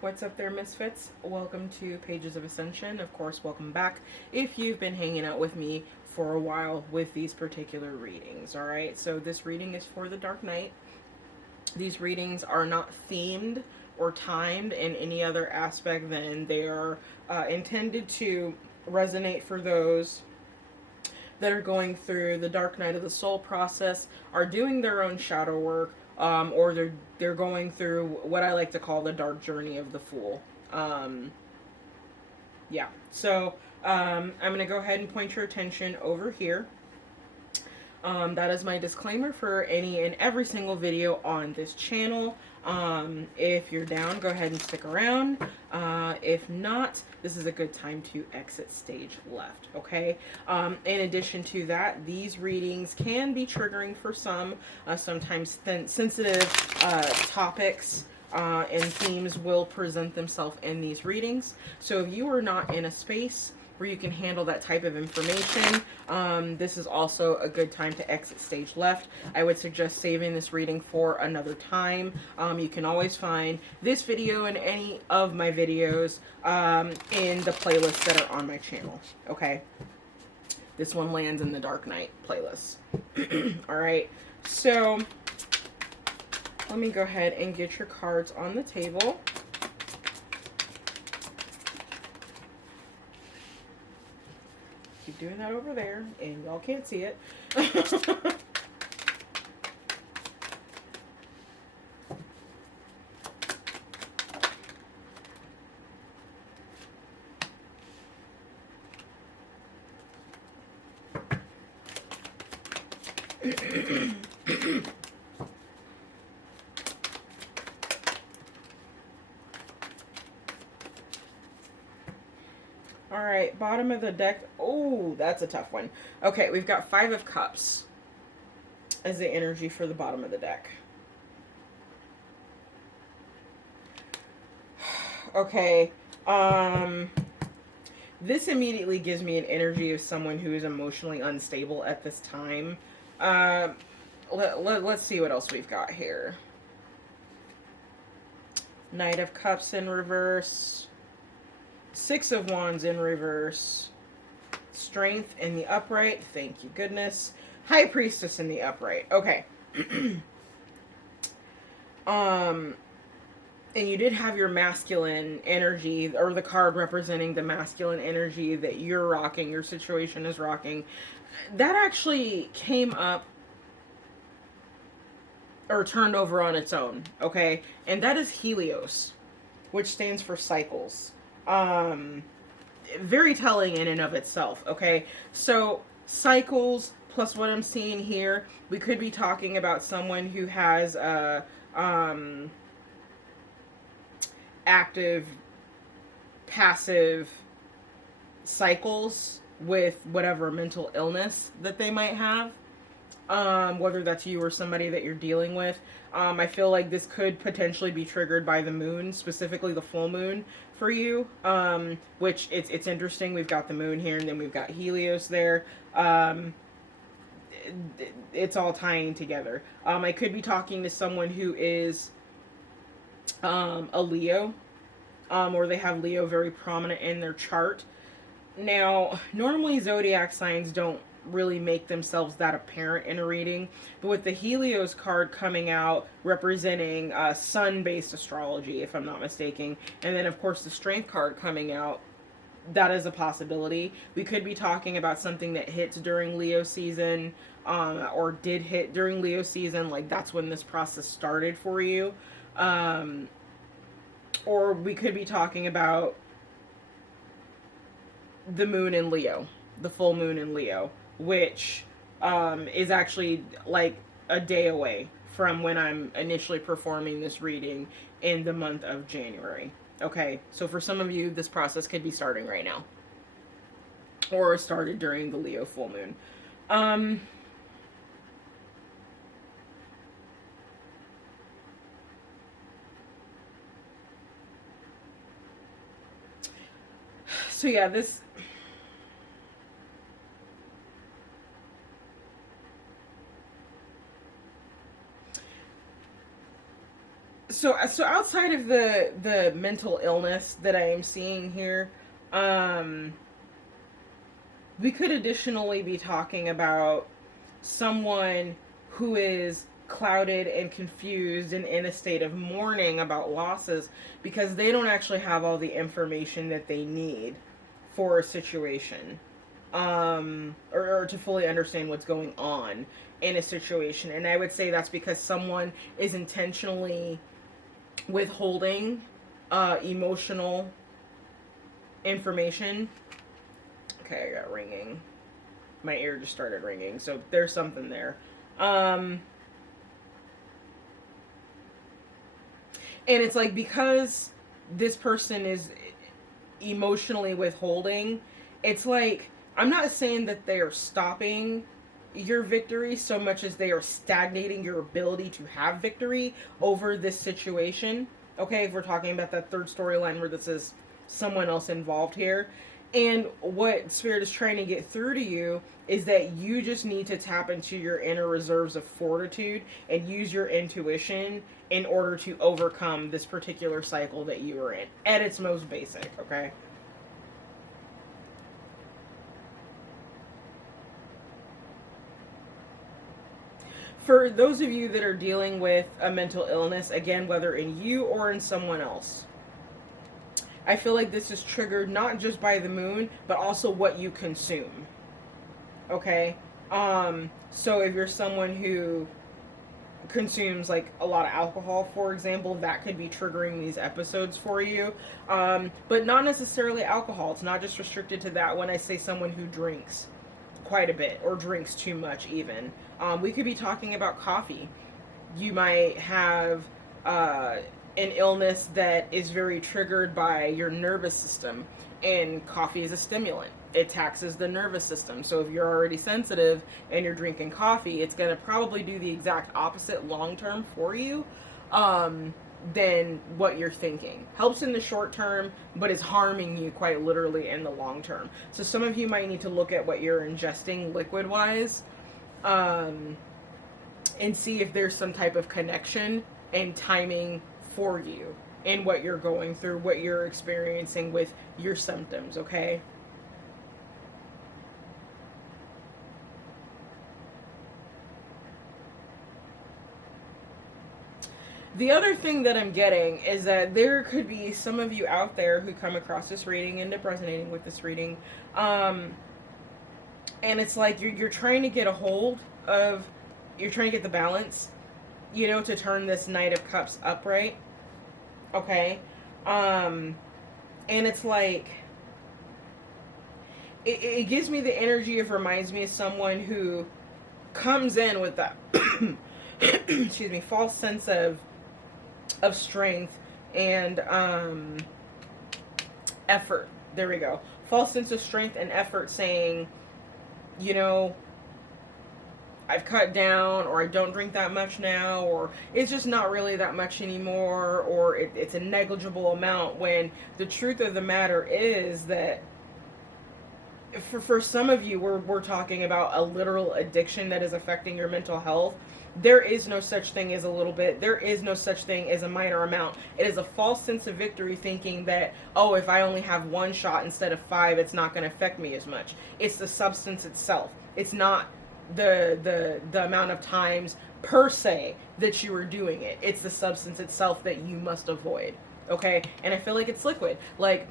What's up there, Misfits? Welcome to Pages of Ascension. Of course, welcome back if you've been hanging out with me for a while with these particular readings, alright? So this reading is for the Dark Knight. These readings are not themed or timed in any other aspect than they are intended to resonate for those that are going through the Dark Night of the Soul process, are doing their own shadow work, or they're going through what I like to call the dark journey of the Fool. Yeah, so I'm going to go ahead and point your attention over here. That is my disclaimer for any and every single video on this channel. If you're down, go ahead and stick around. If not, this is a good time to exit stage left, okay? In addition to that, these readings can be triggering for some. Sometimes sensitive topics and themes will present themselves in these readings. So if you are not in a space where you can handle that type of information, this is also a good time to exit stage left. I would suggest saving this reading for another time. You can always find this video and any of my videos in the playlists that are on my channel, okay? This one lands in the Dark Knight playlist. Alright, so let me go ahead and get your cards on the table. Keep doing that over there, and y'all can't see it. Alright, bottom of the deck. Oh, that's a tough one. Okay, we've got Five of Cups as the energy for the bottom of the deck. Okay, this immediately gives me an energy of someone who is emotionally unstable at this time. Let's see what else we've got here. Knight of Cups in reverse. Six of Wands in reverse. Strength in the upright. Thank you, goodness. High Priestess in the upright. Okay. And you did have your masculine energy, or the card representing the masculine energy that you're rocking, your situation is rocking. That actually came up or turned over on its own, okay? And that is Helios, which stands for cycles. Very telling in and of itself, okay? So cycles plus what I'm seeing here, we could be talking about someone who has active, passive cycles with whatever mental illness that they might have. Whether that's you or somebody that you're dealing with. I feel like this could potentially be triggered by the moon, specifically the full moon for you, which it's interesting. We've got the moon here, and then we've got Helios there. It's all tying together. I could be talking to someone who is a Leo, or they have Leo very prominent in their chart. Now, normally zodiac signs don't really make themselves that apparent in a reading, but with the Helios card coming out representing sun-based astrology, if I'm not mistaken, and then of course the Strength card coming out, that is a possibility. We could be talking about something that hits during Leo season, or did hit during Leo season, like that's when this process started for you. Or we could be talking about the moon in Leo, the full moon in Leo, which is actually like a day away from when I'm initially performing this reading in the month of January. Okay, so for some of you, this process could be starting right now, or started during the Leo full moon. So yeah, this... So outside of the mental illness that I am seeing here, we could additionally be talking about someone who is clouded and confused and in a state of mourning about losses because they don't actually have all the information that they need for a situation, or to fully understand what's going on in a situation. And I would say that's because someone is intentionally withholding emotional information. Okay, I got ringing. My ear just started ringing, so there's something there. And it's like, because this person is emotionally withholding, it's like, I'm not saying that they are stopping your victory so much as they are stagnating your ability to have victory over this situation. Okay, if we're talking about that third storyline where this is someone else involved here. And what Spirit is trying to get through to you is that you just need to tap into your inner reserves of fortitude and use your intuition in order to overcome this particular cycle that you are in, at its most basic, okay? For those of you that are dealing with a mental illness, again, whether in you or in someone else, I feel like this is triggered not just by the moon, but also what you consume. Okay? So if you're someone who consumes like a lot of alcohol, for example, that could be triggering these episodes for you. But not necessarily alcohol. It's not just restricted to that. When I say someone who drinks quite a bit or drinks too much even, we could be talking about coffee. You might have an illness that is very triggered by your nervous system, and coffee is a stimulant. It taxes the nervous system. So if you're already sensitive and you're drinking coffee, it's going to probably do the exact opposite long term for you than what you're thinking. Helps in the short term, but is harming you quite literally in the long term. So some of you might need to look at what you're ingesting liquid wise and see if there's some type of connection and timing for you in what you're going through, what you're experiencing with your symptoms, okay? The other thing that I'm getting is that there could be some of you out there who come across this reading, end up resonating with this reading, and it's like you're trying to get a hold of, you're trying to get the balance, you know, to turn this Knight of Cups upright, okay? And it's like, it gives me the energy of, reminds me of someone who comes in with that, excuse me, false sense of strength and effort. There we go. False sense of strength and effort, saying, you know, I've cut down, or I don't drink that much now, or it's just not really that much anymore, or it's a negligible amount, when the truth of the matter is that for some of you, we're talking about a literal addiction that is affecting your mental health. There is no such thing as a little bit. There is no such thing as a minor amount. It is a false sense of victory, thinking that, oh, if I only have one shot instead of 5, it's not going to affect me as much. It's the substance itself. It's not the amount of times per se that you are doing it. It's the substance itself that you must avoid. Okay? And I feel like it's liquid. Like,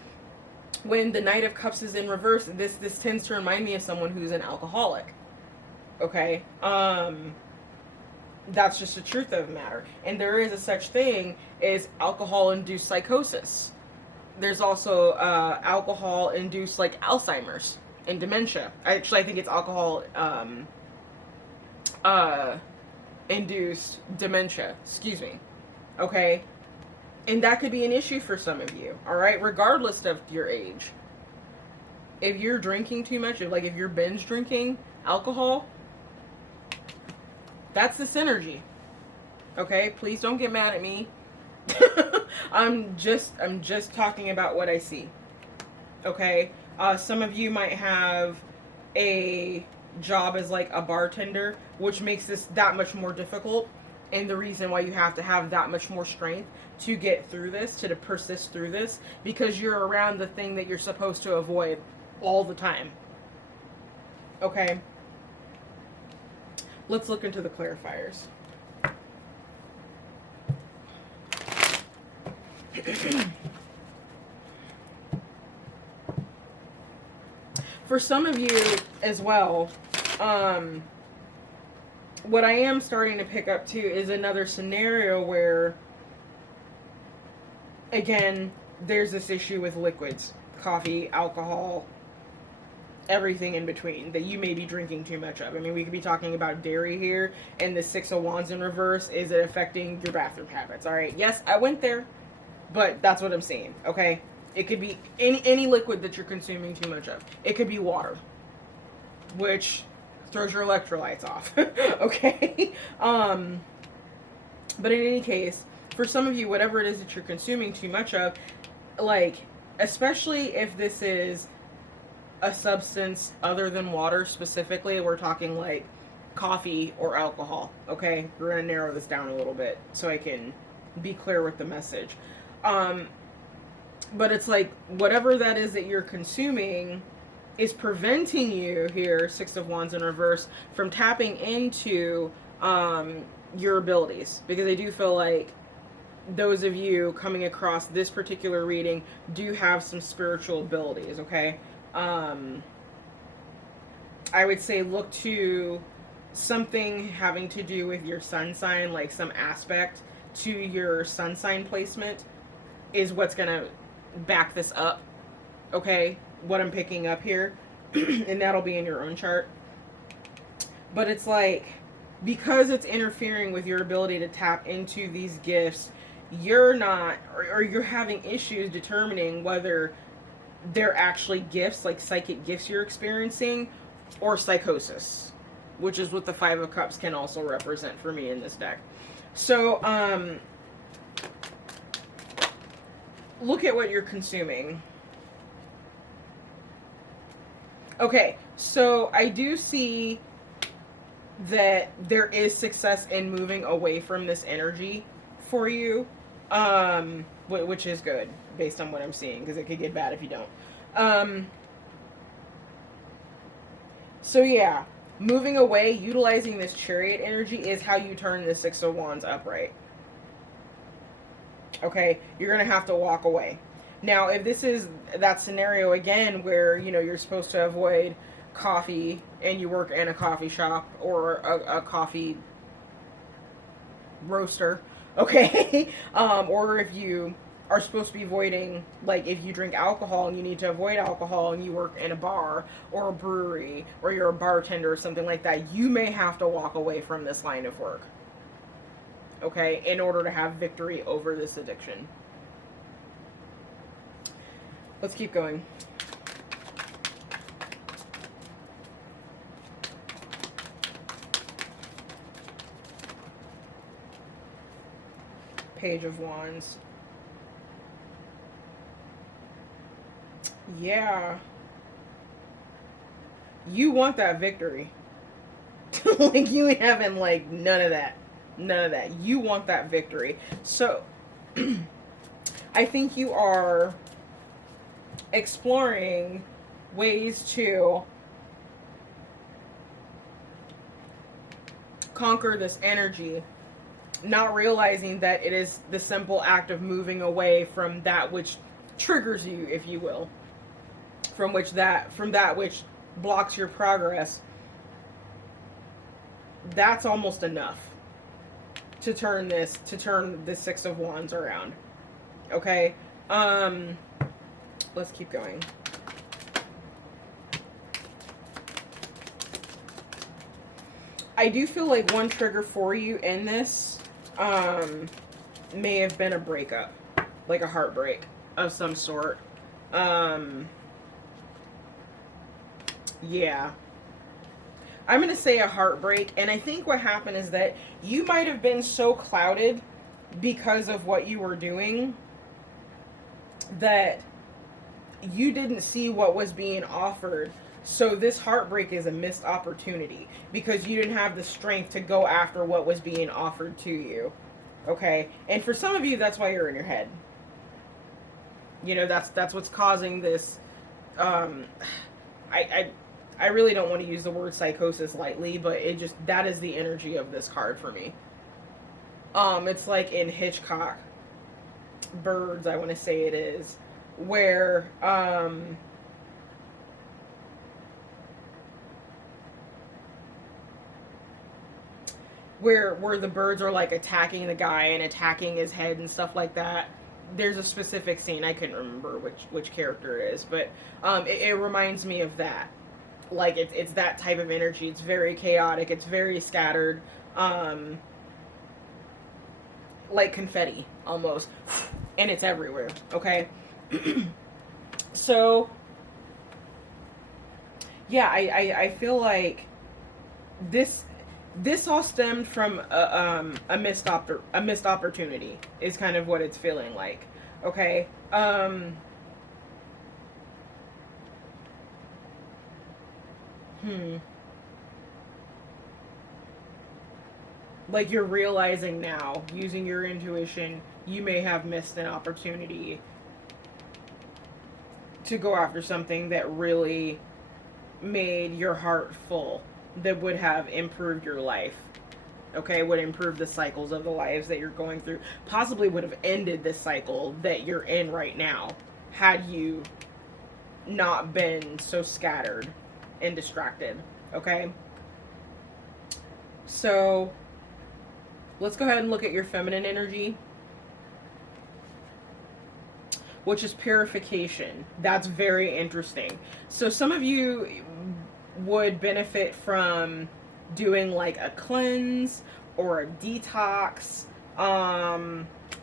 when the Knight of Cups is in reverse, this tends to remind me of someone who's an alcoholic. Okay? That's just the truth of the matter. And there is a such thing as alcohol-induced psychosis. There's also alcohol-induced, like, Alzheimer's and dementia. Actually, I think it's alcohol induced dementia, excuse me. Okay? And that could be an issue for some of you, all right? Regardless of your age. If you're drinking too much, if you're binge drinking alcohol, that's the synergy. Okay? Please don't get mad at me. I'm just talking about what I see. Okay? Some of you might have a job as like a bartender, which makes this that much more difficult, and the reason why you have to have that much more strength to get through this, to persist through this, because you're around the thing that you're supposed to avoid all the time. Okay? Let's look into the clarifiers. For some of you as well, what I am starting to pick up too is another scenario where, again, there's this issue with liquids, coffee, alcohol, everything in between that you may be drinking too much of. I mean, we could be talking about dairy here, and the Six of Wands in reverse. Is it affecting your bathroom habits? All right, yes, I went there, but that's what I'm saying. Okay, it could be any liquid that you're consuming too much of. It could be water, which throws your electrolytes off. Okay, but in any case, for some of you, whatever it is that you're consuming too much of, like, especially if this is a substance other than water specifically, we're talking like coffee or alcohol. Okay, we're gonna narrow this down a little bit so I can be clear with the message. But it's like whatever that is that you're consuming is preventing you here, Six of Wands in reverse, from tapping into your abilities, because I do feel like those of you coming across this particular reading do have some spiritual abilities. Okay, I would say look to something having to do with your sun sign, like some aspect to your sun sign placement is what's gonna back this up. Okay, what I'm picking up here, and that'll be in your own chart. But it's like, because it's interfering with your ability to tap into these gifts, you're not, or you're having issues determining whether they're actually gifts, like psychic gifts you're experiencing, or psychosis, which is what the Five of Cups can also represent for me in this deck. So, look at what you're consuming. Okay, so I do see that there is success in moving away from this energy for you, which is good based on what I'm seeing, because it could get bad if you don't. So yeah, moving away, utilizing this Chariot energy is how you turn the Six of Wands upright. Okay, you're going to have to walk away. Now, if this is that scenario again where, you know, you're supposed to avoid coffee and you work in a coffee shop or a coffee roaster, okay, or if you are supposed to be avoiding, like if you drink alcohol and you need to avoid alcohol and you work in a bar or a brewery or you're a bartender or something like that, you may have to walk away from this line of work, okay, in order to have victory over this addiction. Let's keep going. Page of Wands. Yeah. You want that victory. Like, you ain't having, like, none of that. None of that. You want that victory. So, I think you are exploring ways to conquer this energy, not realizing that it is the simple act of moving away from that which triggers you, if you will, from that which blocks your progress. That's almost enough to turn this Six of Wands around. Okay? Let's keep going. I do feel like one trigger for you in this may have been a breakup, like a heartbreak of some sort. Yeah. I'm going to say a heartbreak, and I think what happened is that you might have been so clouded because of what you were doing that you didn't see what was being offered. So this heartbreak is a missed opportunity because you didn't have the strength to go after what was being offered to you. Okay? And for some of you, that's why you're in your head. You know, that's what's causing this. I really don't want to use the word psychosis lightly, but that is the energy of this card for me. It's like in Hitchcock, Birds, I want to say it is, where where the birds are like attacking the guy and attacking his head and stuff like that. There's a specific scene, I couldn't remember which character it is, but it reminds me of that. Like it's that type of energy. It's very chaotic, it's very scattered, like confetti almost, and it's everywhere. Okay. So yeah, I feel like this all stemmed from a missed opportunity is kind of what it's feeling like. Okay. Like you're realizing now, using your intuition, you may have missed an opportunity to go after something that really made your heart full, that would have improved your life. Okay, would improve the cycles of the lives that you're going through. Possibly would have ended this cycle that you're in right now had you not been so scattered and distracted. Okay, so let's go ahead and look at your feminine energy, which is purification. That's very interesting. So some of you would benefit from doing like a cleanse or a detox.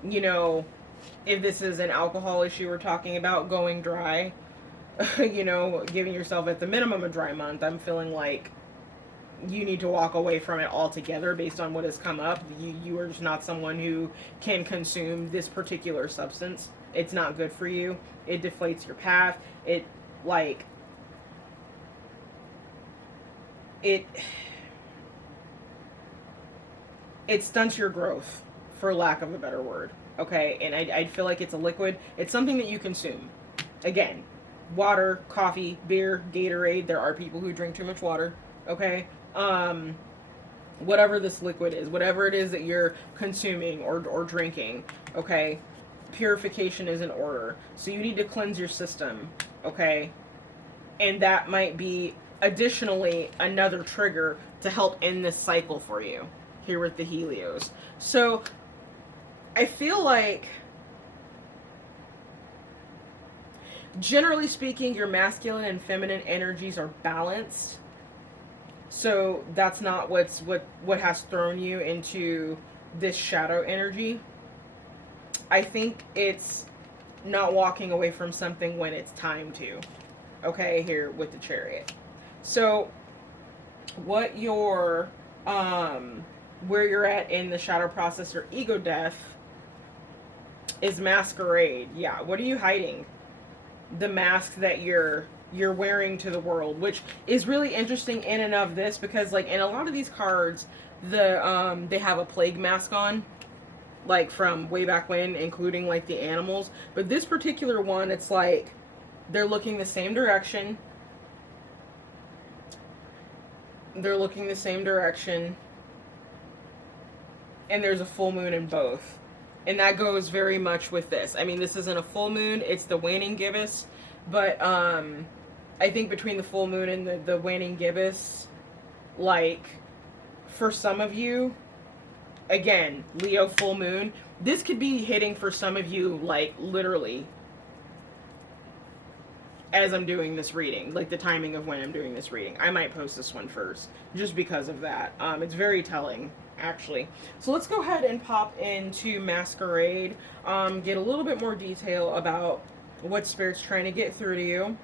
You know, if this is an alcohol issue we're talking about, going dry. You know, giving yourself at the minimum a dry month. I'm feeling like you need to walk away from it altogether based on what has come up. You are just not someone who can consume this particular substance. It's not good for you. It deflates your path. It stunts your growth, for lack of a better word. Okay, and I feel like it's a liquid. It's something that you consume. Again, water, coffee, beer, Gatorade. There are people who drink too much water. Okay, whatever this liquid is, whatever it is that you're consuming or drinking. Okay, purification is in order. So you need to cleanse your system. Okay, and that might be additionally another trigger to help end this cycle for you here with the Helios. So I feel like, generally speaking, your masculine and feminine energies are balanced. So that's not what has thrown you into this shadow energy. I think it's not walking away from something when it's time to. Okay, here with the Chariot. So what your where you're at in the shadow process or ego death is masquerade. Yeah, what are you hiding? The mask that you're wearing to the world, which is really interesting in and of this, because like in a lot of these cards, they have a plague mask on, like from way back when, including like the animals. But this particular one, it's like they're looking the same direction. They're looking the same direction. And there's a full moon in both. And that goes very much with this. I mean, this isn't a full moon, it's the waning gibbous. But I think between the full moon and the waning gibbous, like, for some of you, again, Leo full moon, this could be hitting for some of you, like, literally as I'm doing this reading, like the timing of when I'm doing this reading. I might post this one first just because of that. It's very telling, actually. So let's go ahead and pop into Masquerade, get a little bit more detail about what Spirit's trying to get through to you.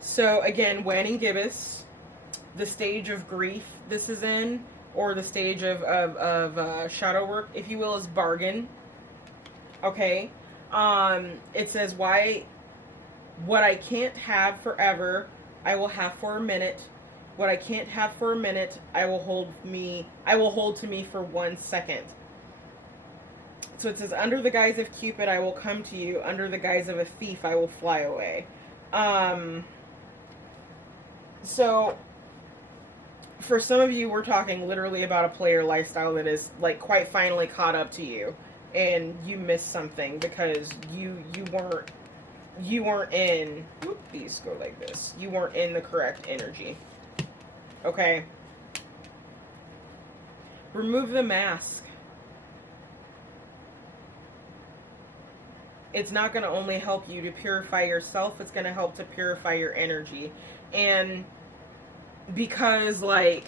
So again, waning gibbous, the stage of grief this is in, or the stage of shadow work, if you will, is bargain. Okay. It says, what I can't have forever, I will have for a minute. What I can't have for a minute, I will hold to me for 1 second. So it says, under the guise of Cupid, I will come to you. Under the guise of a thief, I will fly away. So for some of you, we're talking literally about a player lifestyle that is like quite finally caught up to you, and you missed something because you weren't in, these go like this, you weren't in the correct energy. Okay. Remove the mask. It's not going to only help you to purify yourself, it's going to help to purify your energy. And because, like,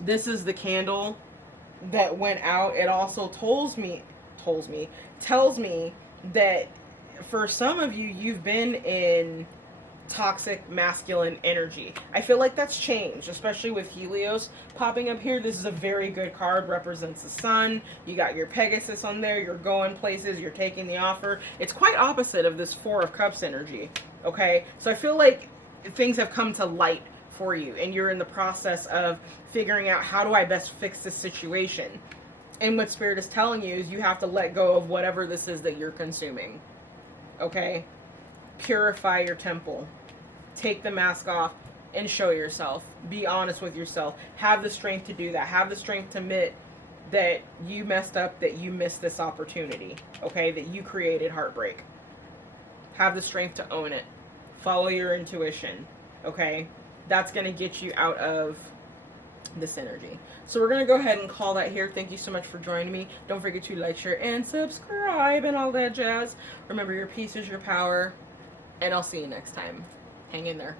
this is the candle that went out, it also tells me that for some of you, you've been in toxic masculine energy. I feel like that's changed, especially with Helios popping up here. This is a very good card, represents the sun. You got your Pegasus on there, you're going places, you're taking the offer. It's quite opposite of this Four of Cups energy. Okay, so I feel like things have come to light for you, and you're in the process of figuring out, how do I best fix this situation? And what Spirit is telling you is you have to let go of whatever this is that you're consuming. Okay? Purify your temple. Take the mask off and show yourself. Be honest with yourself. Have the strength to do that. Have the strength to admit that you messed up, that you missed this opportunity. Okay? That you created heartbreak. Have the strength to own it. Follow your intuition. Okay? That's going to get you out of this energy. So we're going to go ahead and call that here. Thank you so much for joining me. Don't forget to like, share, and subscribe and all that jazz. Remember, your peace is your power. And I'll see you next time. Hang in there.